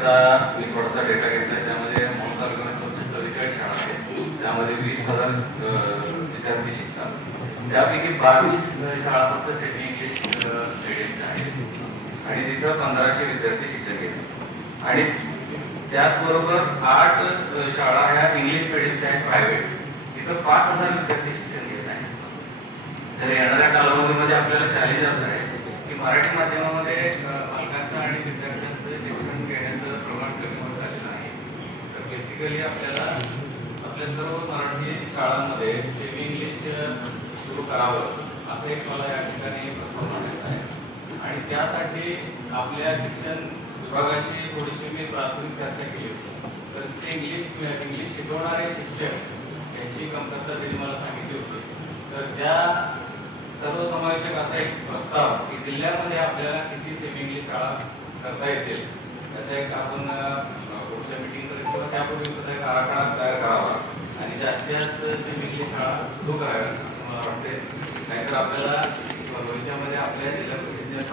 तालुक्याचा मी थोडासा डेटा घेतला, त्यामध्ये मोहोळ तालुक्यामध्ये 44 शाळा आहेत, त्यामध्ये 20,000 विद्यार्थी शिकतात. त्यापैकी 22 शाळा फक्त सेमी इंग्लिश मीडियमच्या आहेत आणि तिथं 1500 विद्यार्थी शिक्षण घेतात. आणि त्याचबरोबर 8 शाळा ह्या इंग्लिश मीडियमच्या आहेत प्रायव्हेट, तिथं 5000 विद्यार्थी शिक्षण घेत आहेत. तर येणाऱ्या कालावधीमध्ये आपल्याला चॅलेंज असं आहे की मराठी माध्यमामध्ये पालकांचं आणि विद्यार्थ्यांचं शिक्षण घेण्याचं प्रमाण कमी होत झालेलं आहे. तर बेसिकली आपल्याला आपल्या सर्व मराठी शाळांमध्ये सेमी इंग्लिश सुरू करावं असं एक मला या ठिकाणी प्रस्ताव मांडायचा आहे. आणि त्यासाठी आपल्या शिक्षण विभागाशी थोडीशी मी प्राथमिक चर्चा केली होती. तर ते इंग्लिश शिकवणारे शिक्षक यांची कमतरता त्यांनी मला सांगितली होती. तर त्या सर्वसमावेशक असा एक प्रस्ताव की जिल्ह्यामध्ये आपल्याला किती सेमी इंग्लिश शाळा करता येतील त्याचा एक आपण पुढच्या मिटिंगमध्ये किंवा त्यापूर्वी सुद्धा एक आराखडा तयार करावा आणि जास्तीत जास्त सेमी इंग्लिश शाळा सुरू कराव्यात असं मला वाटते. नाहीतर आपल्याला भविष्यामध्ये आपल्या जिल्हा परिषदेच्या